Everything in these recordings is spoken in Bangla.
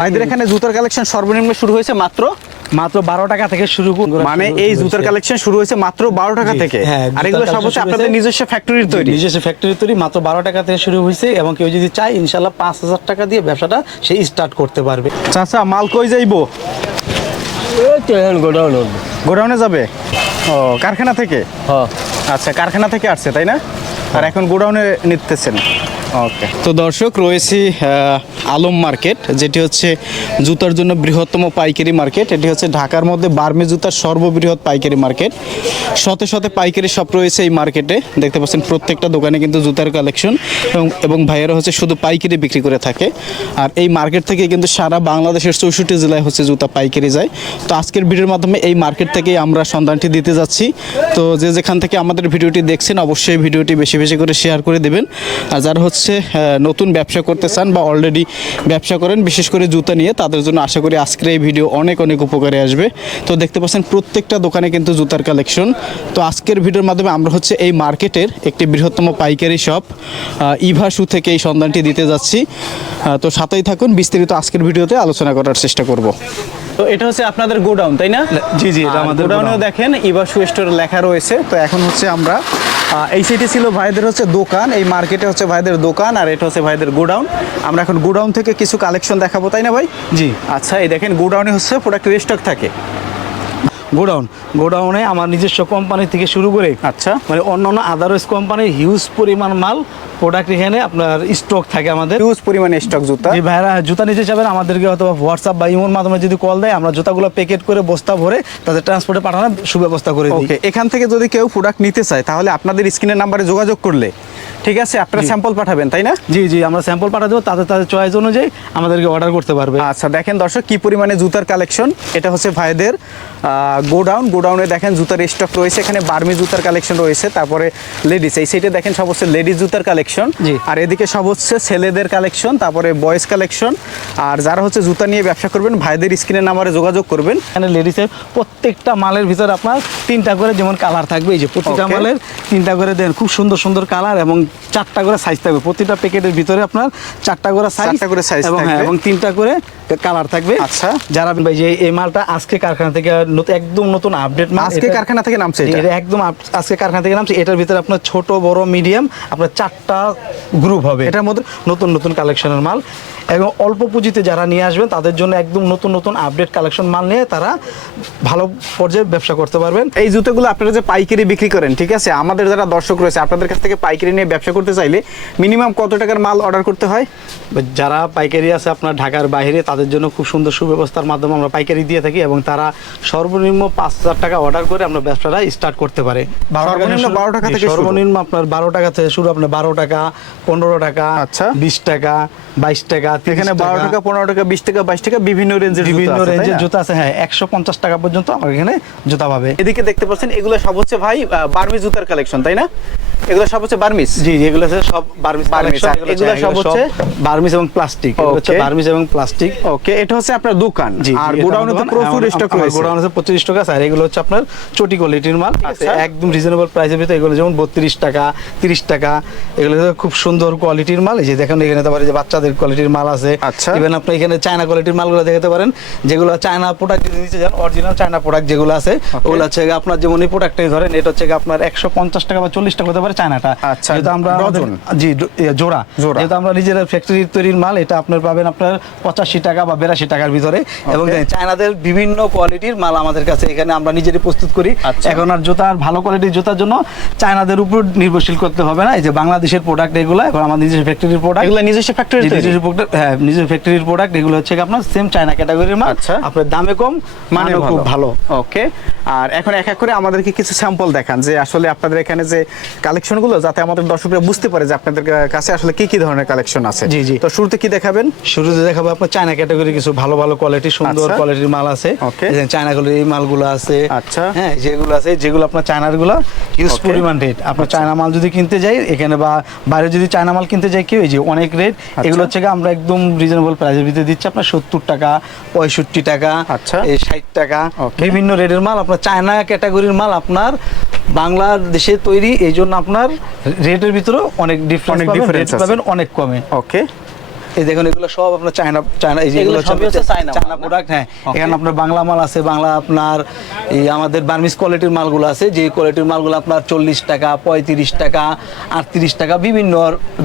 ভাইদের এখানে জুতার কালেকশন সর্বনিম্ন শুরু হয়েছে মাত্র? মাত্র বারো টাকা থেকে শুরু মানে এই। জুতার কালেকশন শুরু হয়েছে মাত্র বারো টাকা থেকে? হ্যাঁ, আর এগুলো সব হচ্ছে আপনাদের নিজস্ব ফ্যাক্টরির তৈরি? নিজস্ব ফ্যাক্টরি তৈরি মাত্র বারো টাকা থেকে শুরু হয়েছে এবং কেউ যদি চায় ইনশাল্লাহ পাঁচ হাজার টাকা দিয়ে ব্যবসাটা সে স্টার্ট করতে পারবে। চাচা মাল কই যাইবো? গোডাউন গোডাউনে যাবে? ও কারখানা থেকে? হ্যাঁ। আচ্ছা কারখানা থেকে আসছে তাই না? আর এখন গোডাউনে নিতেছেন। ওকে। তো দর্শক, রয়েছি আলম মার্কেট, যেটি হচ্ছে জুতার জন্য বৃহত্তম পাইকারি মার্কেট। এটি হচ্ছে ঢাকার মধ্যে বার্মি জুতার সর্ববৃহৎ পাইকারি মার্কেট। শতে শতে পাইকারি শপ রয়েছে এই মার্কেটে। দেখতে পাচ্ছেন, প্রত্যেকটা দোকানে কিন্তু জুতার কালেকশন এবং এবং ভাইয়েরা হচ্ছে শুধু পাইকারি বিক্রি করে থাকে। আর এই মার্কেট থেকে কিন্তু সারা বাংলাদেশের চৌষট্টি জেলায় হচ্ছে জুতা পাইকারি যায়। তো আজকের ভিডিওর মাধ্যমে এই মার্কেট থেকেই আমরা সন্ধানটি দিতে যাচ্ছি। তো যে যেখান থেকে আমাদের ভিডিওটি দেখছেন, অবশ্যই ভিডিওটি বেশি বেশি করে শেয়ার করে দেবেন। আর যারা হচ্ছে আহ, নতুন ব্যবসা করতে চান বা অলরেডি ব্যবসা করেন বিশেষ করে জুতা নিয়ে তাদের জন্য আশা করি আজকের এই ভিডিও অনেক অনেক উপকারে আসবে। তো দেখতে পাচ্ছেন প্রত্যেকটা দোকানে কিন্তু জুতার কালেকশন তো আজকের ভিডিওর মাধ্যমে আমরা হচ্ছে এই মার্কেটের একটি বৃহত্তম পাইকারি শপ ইভা শু থেকে এই সন্ধানটি দিতে যাচ্ছি। তো সাথেই থাকুন বিস্তারিত আজকের ভিডিওতে আলোচনা করার চেষ্টা করব। তো এটা হচ্ছে আপনাদের গোডাউন তাই না? জি, জি, এটা আমাদের গোডাউনেও দেখেন ইভা শু স্টোর লেখা রয়েছে। তো এখন হচ্ছে আমরা এই সাইডে ছিল ভাইদের হচ্ছে দোকান এই মার্কেটে হচ্ছে ভাইদের দোকান আর এটা হচ্ছে ভাইদের গোডাউন। আমরা এখন গোডাউন থেকে কিছু কালেকশন দেখাবো তাই না ভাই? জি। আচ্ছা এই দেখেন গোডাউনে হচ্ছে প্রোডাক্ট স্টক থাকে। গোডাউন। গোডাউনে আমার নিজস্ব কোম্পানি থেকে শুরু করে আচ্ছা। মানে অন্য অন্য আদারওয়াইজ কোম্পানির হিউজ পরিমাণ মাল প্রোডাক্ট এখানে আপনার স্টক থাকে আমাদের। হিউজ পরিমাণে স্টক জুতা। যে ভাইরা জুতা নিতে যাবেন আমাদেরকে হয়তো হোয়াটসঅ্যাপ বা ইমোর মাধ্যমে যদি কল দেয় আমরা জুতাগুলো প্যাকেট করে বস্তা ভরে তাদের ট্রান্সপোর্টে পাঠানোর সুব্যবস্থা করে দিই। ওকে এখান থেকে যদি কেউ প্রোডাক্ট নিতে চায় তাহলে আপনাদের স্ক্রিনের নাম্বারে যোগাযোগ করলে ঠিক আছে? আপনারা স্যাম্পল পাঠাবেন তাই না? জি জি আমরা স্যাম্পল পাঠা দেবো তাদের তাদের চয়েস অনুযায়ী আমাদেরকে অর্ডার করতে পারবে। আচ্ছা দেখেন দর্শক কি পরিমাণে জুতার কালেকশন এটা হচ্ছে ভাইদের গোডাউন। গোডাউনে দেখেন জুতার স্টক রয়েছে এখানে বার্মি জুতার কালেকশন রয়েছে তারপরে লেডিস এই সাইডে দেখেন সব হচ্ছে লেডিস জুতার কালেকশন জি। আর এদিকে সব হচ্ছে ছেলেদের কালেকশন তারপরে বয়েজ কালেকশন আর যারা হচ্ছে জুতা নিয়ে ব্যবসা করবেন ভাইদের স্ক্রিনের নাম্বারে যোগাযোগ করবেন। এখানে লেডিসের প্রত্যেকটা মালের ভিতরে আপনার তিনটা করে যেমন কালার থাকবে এই যে প্রতিটা মালের তিনটা করে দেন খুব সুন্দর সুন্দর কালার এবং চারটা করে সাইজ থাকবে প্রতিটা প্যাকেটের ভিতরে আপনার চারটা করে সাইজ চারটা করে সাইজ এবং হ্যাঁ থাকবে। এবং তিনটা করে কালার থাকবে আচ্ছা। যারা ভাই যে এই মালটা আজকে কারখানা থেকে নতুন একদম নতুন আপডেট মাল আজকে কারখানা থেকে নামছে এটা? এটা একদম আজকে কারখানা থেকে নামছে এটার ভিতরে আপনার ছোট বড় মিডিয়াম আপনার চারটা গ্রুপ হবে এটার মধ্যে নতুন নতুন কালেকশনের মাল এবং অল্প পুঁজিতে যারা নিয়ে আসবেন তাদের জন্য একদম নতুন নতুন আপডেট কালেকশন মাল নিয়ে তারা ভালো পর্যায়ে ব্যবসা করতে পারবেন। এই জুতোগুলো আপনারা যে পাইকারি বিক্রি করেন ঠিক আছে? আমাদের যারা দর্শক রয়েছে আপনাদের কাছ থেকে পাইকারি নিয়ে ব্যবসা করতে চাইলে মিনিমাম কত টাকার মাল অর্ডার করতে হয়? যারা পাইকারি আছে আপনার ঢাকার বাইরে তাদের জন্য খুব সুন্দর সুব্যবস্থার মাধ্যমে আমরা পাইকারি দিয়ে থাকি এবং তারা সর্বনিম্ন পাঁচ হাজার টাকা অর্ডার করে আমরা ব্যবসাটা স্টার্ট করতে পারে। সর্বনিম্ন 12 টাকা থেকে সর্বনিম্ন আপনার বারো টাকা থেকে শুরু আপনার বারো টাকা পনেরো টাকা আচ্ছা। বিশ টাকা বাইশ টাকা 30 এখানে বারো টাকা পনেরো টাকা বিশ টাকা বাইশ টাকা বিভিন্ন রেঞ্জের বিভিন্ন রেঞ্জের জুতা আছে হ্যাঁ একশো পঞ্চাশ টাকা পর্যন্ত আমার এখানে জুতা পাবে। এদিকে দেখতে পাচ্ছেন এগুলো সব হচ্ছে ভাই বার্মি জুতার কালেকশন তাই না? এগুলো সব হচ্ছে বার্মিস জি এগুলো সব বার্মিস বার্মিস, এগুলো সব হচ্ছে বার্মিস এবং প্লাস্টিক হচ্ছে বার্মিস এবং প্লাস্টিক ওকে এটা হচ্ছে আপনার দোকান। আর গোডাউনে তো প্রচুর স্টক রয়েছে। গোডাউন আছে পঁচিশ টাকা আর এগুলো হচ্ছে আপনার চটি কোয়ালিটির মাল? আচ্ছা। একদম রিজনেবল প্রাইসের ভিতরে এগুলো যেমন বত্রিশ টাকা তিরিশ টাকা এগুলো খুব সুন্দর কোয়ালিটির মাল। এই যে দেখেন এখানে তো যে বাচ্চাদের কোয়ালিটির মাল আছে। আচ্ছা। ইভেন আপনি এখানে চায়না কোয়ালিটির মালগুলো দেখাতে পারেন। যেগুলো চায়না প্রোডাক্ট যদি নিতে যান অরিজিনাল চায়না প্রোডাক্ট যেগুলো আছে ওগুলো হচ্ছে আপনার যেমন এই প্রোডাক্টটাই ধরেন এটা হচ্ছে আপনার একশো পঞ্চাশ টাকা বা চল্লিশ টাকা হতে পারে চায়নাটা আচ্ছা, যেহেতু আমরা জি জোড়া। যেহেতু আমরা নিজেরা ফ্যাক্টরির তৈরির মাল এটা আপনার পাবেন আপনার পঁচাশি টাকা বা বিরাশি টাকার ভিতরে। এবং চায়নাদের বিভিন্ন কোয়ালিটির মাল আমাদের কাছে এখানে আমরা নিজেরই প্রস্তুত করি। আচ্ছা। এখন আর জুতার ভালো কোয়ালিটির জুতার জন্য চায়নাদের উপর নির্ভরশীল করতে হবে না। এই যে বাংলাদেশের প্রোডাক্ট এগুলো এখন আমাদের নিজস্ব ফ্যাক্টরির প্রোডাক্ট এগুলো নিজস্ব ফ্যাক্টরি নিজস্ব product- হ্যাঁ নিজের ফ্যাক্টরির প্রোডাক্ট এগুলো হচ্ছে আপনার সেম চায়না ক্যাটাগরির মাল আচ্ছা। আপনার দামে কম মানে খুব ভালো ওকে আর এখন এক এক করে আমাদেরকে কিছু স্যাম্পল দেখান যে আসলে আপনাদের এখানে যে কালেকশনগুলো যাতে আমাদের দর্শকরা বুঝতে পারে যে আপনাদের কাছে আসলে কি কি ধরনের কালেকশন আছে জি, জি। তো শুরুতে কি দেখাবেন শুরুতে দেখাবো আপনার চায়না ক্যাটাগরি কিছু ভালো ভালো কোয়ালিটি সুন্দর আচ্ছা। কোয়ালিটির মাল আছে. চায়না কোয়ালিটির মালগুলো আছে আচ্ছা। হ্যাঁ যেগুলো আছে যেগুলো আপনার চায়নারগুলো হিউজ পরিমাণ রেট আপনার চায়না মাল যদি কিনতে যাই এখানে বা বাইরে যদি চায়না মাল কিনতে যাই কি এই যে অনেক রেট আচ্ছা। এগুলো হচ্ছে আমরা একদম রিজনেবল প্রাইসের ভিতরে দিচ্ছে আপনার সত্তর টাকা পঁয়ষট্টি টাকা আচ্ছা। এই ষাট টাকা. বিভিন্ন রেটের মাল আপনার চায়না ক্যাটাগরির মাল আপনার বাংলাদেশে তৈরি এই জন্য আপনার রেটের ভিতরে অনেক ডিফারেন্স আছে। পাবেন অনেক কমে ওকে এই দেখুন এগুলো সব আপনার চায়না চায়না এই যে এগুলো এগুলো সবই হচ্ছে চায়না? প্রোডাক্ট হ্যাঁ এখানে আপনার বাংলা মাল আছে বাংলা আপনার এই আমাদের বার্মিস কোয়ালিটির মালগুলো আছে যে কোয়ালিটির মালগুলো আপনার চল্লিশ টাকা পঁয়ত্রিশ টাকা আটত্রিশ টাকা বিভিন্ন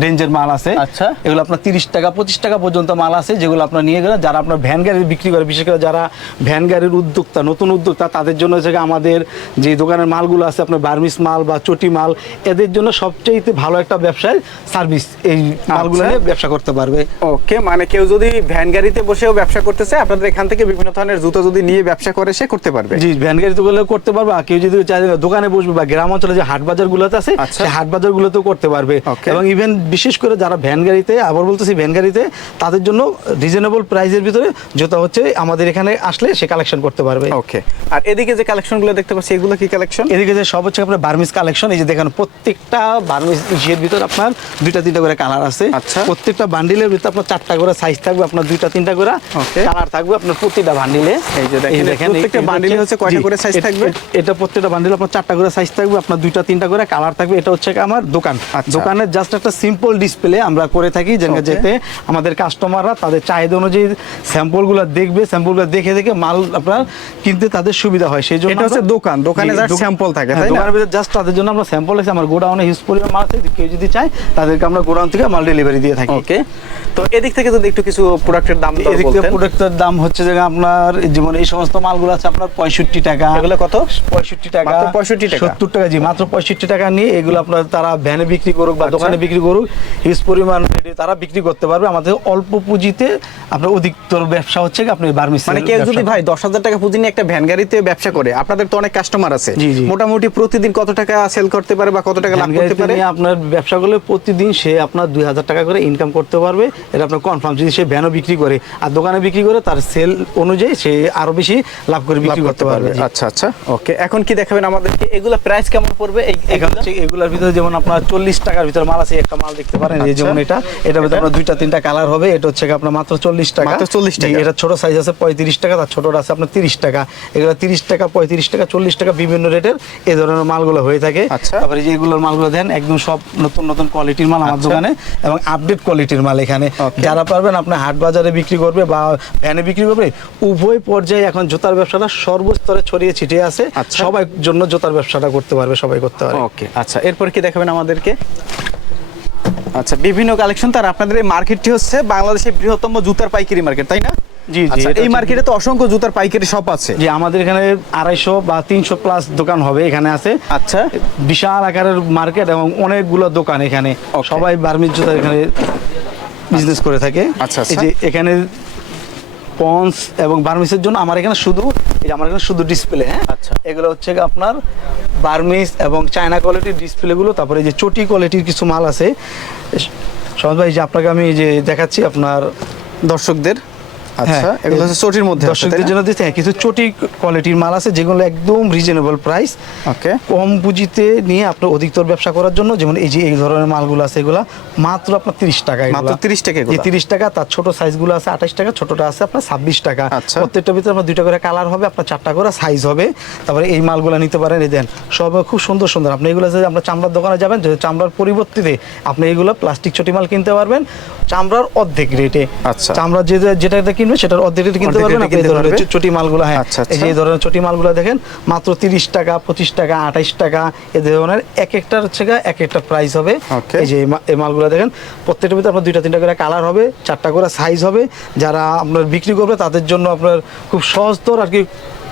রেঞ্জের মাল আছে আচ্ছা। এগুলো আপনার তিরিশ টাকা পঁচিশ টাকা পর্যন্ত মাল আছে যেগুলো আপনার নিয়ে গেলে যারা আপনার ভ্যান গাড়ি বিক্রি করে বিশেষ করে যারা ভ্যান গাড়ির উদ্যোক্তা নতুন উদ্যোক্তা তাদের জন্য হচ্ছে আমাদের যে দোকানের মালগুলো আছে আপনার বার্মিস মাল বা চটি মাল এদের জন্য সবচেয়ে ভালো একটা ব্যবসায় সার্ভিস এই মালগুলো আচ্ছা। নিয়ে ব্যবসা করতে পারবে ওকে মানে কেউ যদি ভ্যান গাড়িতে বসেও ব্যবসা করতেছে আপনাদের এখান থেকে বিভিন্ন ধরনের জুতো যদি নিয়ে ব্যবসা করে সে করতে পারবে জি ভ্যান গাড়িতে গুলো করতে পারবে আর কেউ যদি চায় দোকানে বসবে বা গ্রাম অঞ্চলে যে হাট বাজার গুলোতে আছে আচ্ছা। সেই হাট বাজার গুলোতেও করতে পারবে. এবং ইভেন বিশেষ করে যারা ভ্যান গাড়িতে আবার বলতেছি ভ্যান গাড়িতে তাদের জন্য রিজনেবল প্রাইসের ভিতরে জুতা হচ্ছে আমাদের এখানে আসলে সে কালেকশন করতে পারবে ওকে আর এদিকে যে কালেকশনগুলো দেখতে পাচ্ছি এগুলো কি কালেকশন এদিকে যে সব হচ্ছে আপনার বার্মিস কালেকশন এই যে দেখেন প্রত্যেকটা বার্মিস ইসের ভিতরে আপনার দুইটা তিনটা করে কালার আছে আচ্ছা। প্রত্যেকটা বান্ডিলের ভিতরে আপনার চারটা করে সাইজ থাকবে আপনার দুইটা তিনটা করে. কালার থাকবে আপনার প্রতিটা বান্ডিলে এই যে দেখেন, প্রত্যেকটা bundle-এ হচ্ছে কয়টা করে থাকবে? এটা প্রত্যেকটা বান্ডিল আপনার চারটা করে সাইজ থাকবে আপনার দুইটা তিনটা করে কালার থাকবে এটা হচ্ছে আমার দোকান আচ্ছা। দোকানের জাস্ট একটা সিম্পল ডিসপ্লে আমরা করে থাকি Okay. যেতে আমাদের কাস্টমাররা তাদের চাহিদা অনুযায়ী স্যাম্পল স্যাম্পলগুলো দেখবে স্যাম্পল স্যাম্পলগুলো দেখে দেখে মাল আপনার কিনতে তাদের সুবিধা হয় সেই জন্য এটা হচ্ছে দোকান, দোকানে just থাকে, হ্যাঁ, তাই না? দোকানের ভিতরে জাস্ট তাদের জন্য আমরা স্যাম্পল আছে আমার গোডাউনে হিউজ পরিমাণ মাল আছে কেউ যদি চায় তাদেরকে আমরা গোডাউন থেকে মাল ডেলিভারি দিয়ে থাকি ওকে তো এদিক থেকে যদি একটু কিছু প্রোডাক্টের দাম এদিক থেকে প্রোডাক্টের দাম হচ্ছে যে আপনার যেমন এই সমস্ত মালগুলো আছে আপনার পঁয়ষট্টি টাকা। এগুলো কত? পঁয়ষট্টি টাকা। 65 টাকা? সত্তর টাকা জি মাত্র পঁয়ষট্টি টাকা নিয়ে এগুলো আপনার তারা ভ্যানে বিক্রি করুক বা আচ্ছা। দোকানে বিক্রি করুক হিউজ পরিমাণ তারা বিক্রি করতে পারবে। আমাদের অল্প পুঁজিতে আপনার অধিকতর ব্যবসা হচ্ছে কি আপনি বার্মিস মানে কেউ যদি ভাই দশ হাজার টাকা পুঁজি নিয়ে একটা ভ্যান গাড়িতে ব্যবসা করে আপনাদের তো অনেক কাস্টমার আছে। মোটামুটি প্রতিদিন কত টাকা সেল করতে পারে বা কত টাকা লাভ করতে পারে? আপনার ব্যবসা করলে প্রতিদিন সে আপনার দুই হাজার টাকা করে ইনকাম করতে পারবে। এটা আপনার কনফার্ম যদি সে ভ্যানও বিক্রি করে আর দোকানে বিক্রি করে তার সেল অনুযায়ী সে আরও বেশি লাভ করে বিক্রি করতে পারবে। আচ্ছা আচ্ছা। ওকে এখন কি দেখাবেন আমাদেরকে? এগুলা প্রাইস কেমন পড়বে? এই এখন? হচ্ছে এগুলোর ভিতরে যেমন আপনার চল্লিশ টাকার ভিতরে মাল আছে একটা মাল দেখতে পারেন এই আচ্ছা। যেমন এটা। এটার ভিতরে আপনার দুইটা তিনটা কালার হবে। এটা হচ্ছে আপনার মাত্র চল্লিশ টাকা। মাত্র 40 টাকা। এটা ছোট সাইজ আছে পঁয়ত্রিশ টাকা। তার ছোটটা আছে আপনার তিরিশ টাকা। এগুলো তিরিশ টাকা পঁয়ত্রিশ টাকা চল্লিশ টাকা বিভিন্ন রেটের এই ধরনের মালগুলো হয়ে থাকে। আচ্ছা। তারপরে যে এগুলোর মালগুলো দেন একদম সব নতুন নতুন কোয়ালিটির মাল আমার আচ্ছা। দোকানে এবং আপডেট কোয়ালিটির মাল এখানে. যারা পারবেন আপনার হাট বাজারে বিক্রি করবে বা ভ্যানে বিক্রি করবে উভয় পর্যায়ে এখন জুতার ব্যবসাটা সর্বস্তরে ছড়িয়ে ছিটিয়ে আছে। আচ্ছা। সবাই জন্য জুতার ব্যবসাটা করতে পারবে সবাই করতে পারবে। ওকে আচ্ছা এরপর কি দেখাবেন আমাদেরকে? আচ্ছা বিভিন্ন কালেকশন তার আপনাদের এই মার্কেটটি হচ্ছে বাংলাদেশের বৃহত্তম জুতার পাইকারি মার্কেট তাই না? জি, জি, আচ্ছা, এই মার্কেটে তো অসংখ্য জুতার পাইকারি শপ আছে। যে আমাদের এখানে আড়াইশো বা তিনশো প্লাস দোকান হবে এখানে আছে। আচ্ছা। বিশাল আকারের মার্কেট এবং অনেকগুলো দোকান এখানে। সবাই বার্মিজ জুতা এখানে বিজনেস করে থাকে আচ্ছা, এই আচ্ছা। যে এখানে পন্স এবং বার্মিসের জন্য আমার এখানে শুধু এই যে আমার এখানে শুধু ডিসপ্লে হ্যাঁ আচ্ছা। এগুলো হচ্ছে আপনার বার্মিস এবং চায়না কোয়ালিটির ডিসপ্লেগুলো তারপরে এই যে চটি কোয়ালিটির কিছু মাল আছে সহজ ভাই যে আপনাকে আমি এই যে দেখাচ্ছি আপনার দর্শকদের আচ্ছা হ্যাঁ, এগুলো হচ্ছে চটির মধ্যে দর্শকদের জন্য দিতে হ্যাঁ কিছু চটি কোয়ালিটির মাল আছে যেগুলো একদম রিজনেবল প্রাইস ওকে। কম পুঁজিতে নিয়ে আপনার অধিকতর ব্যবসা করার জন্য যেমন এই যে এই ধরনের মালগুলো আছে এগুলা মাত্র আপনার তিরিশ টাকা মাত্র 30 টাকা? তিরিশ টাকা তার ছোট সাইজগুলো আছে আঠাশ টাকা ছোটটা আছে আপনার ছাব্বিশ টাকা। আচ্ছা। প্রত্যেকটার ভিতরে আপনার দুইটা করে কালার হবে আপনার চারটা করে সাইজ হবে। তারপরে এই মালগুলো নিতে পারেন এই দেন সব খুব সুন্দর সুন্দর। আপনি এগুলো যে আপনার চামড়ার দোকানে যাবেন চামড়ার পরিবর্তে আপনি এগুলো প্লাস্টিক চটি মাল কিনতে পারবেন চামড়ার অর্ধেক রেটে আচ্ছা। চামড়া যে যেটাতে কিনবে সেটার অর্ধেক রেটে কিনতে পারবেন আপনি এই ধরনের চটি মালগুলো হ্যাঁ আচ্ছা, এই যে আচ্ছা। এই ধরনের চটি মালগুলো দেখেন মাত্র তিরিশ টাকা পঁচিশ টাকা আঠাইশ টাকা এই ধরনের এক একটার হচ্ছে এক একটা প্রাইস হবে. এই যে এই মালগুলো দেখেন প্রত্যেকটা ভিতরে আপনার দুইটা তিনটা করে কালার হবে চারটা করে সাইজ হবে যারা আপনার বিক্রি করবে তাদের জন্য আপনার খুব সহজতর আর কি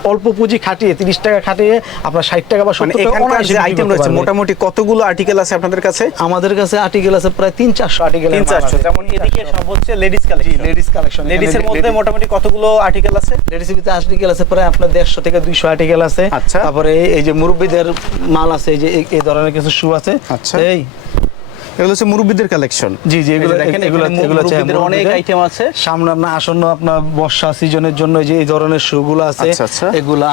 অল্প পুঁজি খাটিয়ে তিরিশ টাকা খাটিয়ে আপনার ষাট টাকা বা মানে সত্তর টাকা যে আইটেম রয়েছে মোটামুটি কতগুলো আর্টিকেল আছে আপনাদের কাছে? আমাদের কাছে আর্টিকেল আছে প্রায় তিন চারশো আর্টিকেল তিন চারশো। যেমন এদিকে সব হচ্ছে লেডিস কালেকশন লেডিস কালেকশন লেডিসের মধ্যে মোটামুটি কতগুলো আর্টিকেল আছে? লেডিসের ভিতরে আর্টিকেল আছে প্রায় আপনার দেড়শো থেকে দুইশো আর্টিকেল আছে। আচ্ছা। তারপরে এই যে মুরব্বীদের মাল আছে এই যে এই- এই ধরনের কিছু শু আছে। আচ্ছা। এই এগুলো হচ্ছে মুরব্বীদের কালেকশন জি জি এগুলো দেখেন এগুলো এগুলো অনেক আইটেম আছে সামনে আপনার আসন্ন আপনার বর্ষা সিজনের জন্য যে এই ধরনের শুগুলো আছে আচ্ছা, আচ্ছা। এগুলা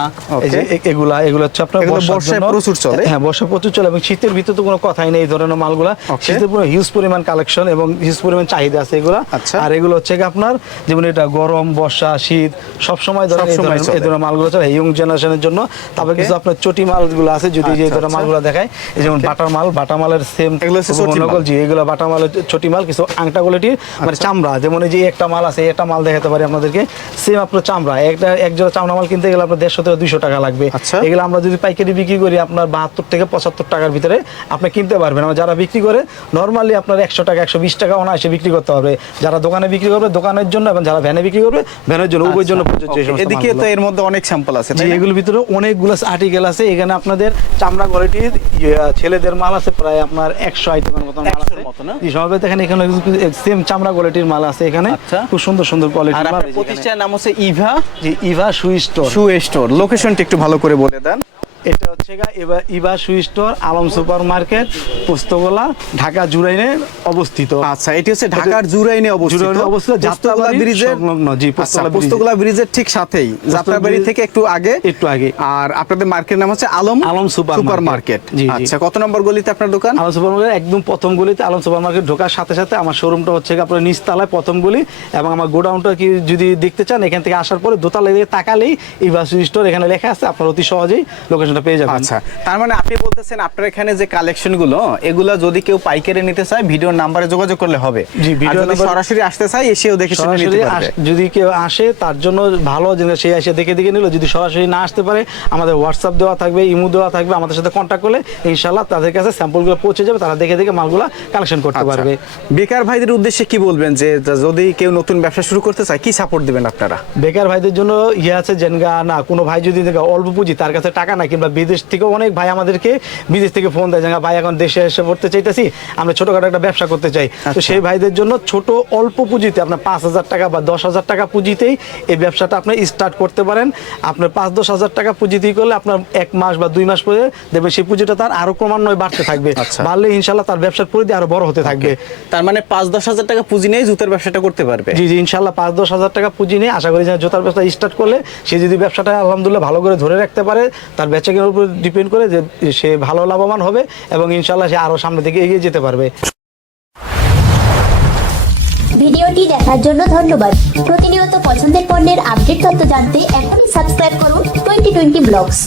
এগুলা এগুলো হচ্ছে আপনার বর্ষায় প্রচুর চলে? হ্যাঁ বর্ষা প্রচুর চলে এবং শীতের ভিতরে তো কোনো কথাই নেই এই ধরনের মালগুলা শীতের পুরো হিউজ পরিমাণ কালেকশন এবং হিউজ পরিমাণ চাহিদা আছে এগুলা আচ্ছা। আর এগুলো হচ্ছে কি আপনার যেমন এটা গরম বর্ষা শীত সব সময় ধরেন এই সবসময় ধরনের- চলে। এই ধরনের মালগুলো চলে ইয়ং জেনারেশনের জন্য তারপরে কিছু আপনার চটি মালগুলো আছে যদি এই যে ধরনের। মালগুলো দেখায় যেমন. বাটার মাল বাটার মালের সেম এগুলো। সকল জি এগুলো বাটা মাল ছোটি মাল কিছু আংটা কোয়ালিটির মানে আচ্ছা। চামড়া যেমন এই যে একটা মাল আছে একটা মাল দেখাতে পারি আপনাদেরকে সেম আপনার চামড়া একটা এক জোড়া চামড়া মাল কিনতে গেলে আপনার দেড়শো থেকে দুইশো টাকা লাগবে। আচ্ছা। এগুলো আমরা যদি পাইকারি বিক্রি করি আপনার বাহাত্তর থেকে পঁচাত্তর টাকার ভিতরে আপনি কিনতে পারবেন। আর যারা বিক্রি করে নর্মালি আপনার একশো টাকা একশো বিশ টাকা অনায়াসে বিক্রি করতে পারবে। যারা দোকানে বিক্রি করবে দোকানের জন্য এবং যারা ভ্যানে বিক্রি করবে ভ্যানের জন্য উভয়ের জন্য সমস্ত এদিকে তো এর মধ্যে অনেক স্যাম্পল আছে এগুলোর ভিতরে অনেকগুলো আর্টিকেল আছে। এখানে আপনাদের চামড়া কোয়ালিটির ইয়ে, ছেলেদের মাল আছে প্রায় আপনার একশো আইটেমের মতো মাল আছে? জি এখানে এখানে সেম চামড়া কোয়ালিটির মাল আছে এখানে আচ্ছা। খুব সুন্দর সুন্দর কোয়ালিটির মাল। প্রতিষ্ঠানের নাম হচ্ছে ইভা জি ইভা সুই স্টোর শু স্টোর লোকেশনটা একটু ভালো করে বলে দেন এটা হচ্ছে ইভা সুই store Alam super market Postogola Dhaka জুরাইনে অবস্থিত। আচ্ছা এটি হচ্ছে ঢাকার জুরাইনে অবস্থিত। অবস্থিত, যাত্রাবাড়ি ব্রিজের সংলগ্ন, জি, আচ্ছা পোস্তগোলা ব্রিজের ঠিক সাথেই। যাত্রাবাড়ি থেকে একটু আগে। একটু আগে। আর আপনাদের মার্কেটের নাম হচ্ছে Alam Alam super super market. আচ্ছা কত নম্বর গলিতে আপনার দোকান? আলম সুপার মার্কেট একদম প্রথম গলিতে আলম সুপার মার্কেট ঢোকার সাথে সাথে আমার শোরুমটা হচ্ছে আপনার নিচতলায় প্রথম গলি এবং আমার গোডাউনটা কি যদি দেখতে চান এখান থেকে আসার পরে দোতলায় তাকালেই ইভা সুই স্টোর এখানে লেখা আছে। আপনার অতি সহজেই লোকেশনটা পেয়ে যাবেন। আচ্ছা তার মানে আপনি বলতেছেন আপনার এখানে যে কালেকশনগুলো এগুলো যদি কেউ পাইকারি নিতে চায় ভিডিওর নাম্বারে যোগাযোগ করলে হবে। জি, ভিডিও নাম্বার- সরাসরি আসতে চায় এসেও দেখে শুনে নিতে পারবে। যদি কেউ আসে তার জন্য ভালো জিনিস সে এসে দেখে দেখে নিল যদি সরাসরি না আসতে পারে আমাদের হোয়াটসঅ্যাপ দেওয়া থাকবে ইমো দেওয়া থাকবে আমাদের সাথে কন্ট্যাক্ট করলে ইনশাল্লাহ তাদের কাছে স্যাম্পলগুলো পৌঁছে যাবে তারা দেখে দেখে মালগুলো কালেকশন করতে আচ্ছা। পারবে। বেকার ভাইদের উদ্দেশ্যে কি বলবেন যে যদি কেউ নতুন ব্যবসা শুরু করতে চায় কি সাপোর্ট দিবেন আপনারা? বেকার ভাইদের জন্য ইয়ে আছে জেনগা না কোনো ভাই যদি দেখে অল্প পুঁজি তার কাছে টাকা না কিংবা বিদেশ থেকে অনেক ভাই আমাদেরকে বিদেশ থেকে ফোন দেয় যে ভাই এখন দেশে এসে পড়তে চাইতেছি আমরা ছোটখাটো একটা ব্যবসা করতে চাই। তো আচ্ছা। সেই ভাইদের জন্য ছোট অল্প পুঁজিতে আপনার পাঁচ হাজার টাকা বা দশ হাজার টাকা পুঁজিতেই এই ব্যবসাটা আপনি স্টার্ট করতে পারেন। আপনার পাঁচ দশ হাজার টাকা পুঁজিতেই করলে আপনার এক মাস বা দুই মাস পরে দেখবেন সেই পুঁজিটা তার আরও ক্রমান্বয়ে বাড়তে থাকবে। আচ্ছা। বাড়লে ইনশাল্লাহ তার ব্যবসার পরিধি আরও বড় হতে থাকবে। তার মানে পাঁচ দশ হাজার টাকা পুঁজি নিয়ে জুতের ব্যবসাটা করতে পারবে। জি জি ইনশাল্লাহ পাঁচ দশ হাজার টাকা পুঁজি নিয়ে আশা করি যে জোতার ব্যবসা স্টার্ট করলে সে যদি ব্যবসাটা আলহামদুলিল্লাহ ভালো করে ধরে রাখতে পারে তার বেচাকের উপর ডিপেন্ড করে যে সে ভালো লাভবান হবে এবং ইনশাল্লাহ সে আরও সামনের দিকে এগিয়ে যেতে পারবে। ভিডিওটি দেখার জন্য ধন্যবাদ। প্রতিনিয়ত পছন্দের পণ্যের আপডেট তথ্য জানতে এখনই সাবস্ক্রাইব করুন টোয়েন্টি টোয়েন্টি ব্লগস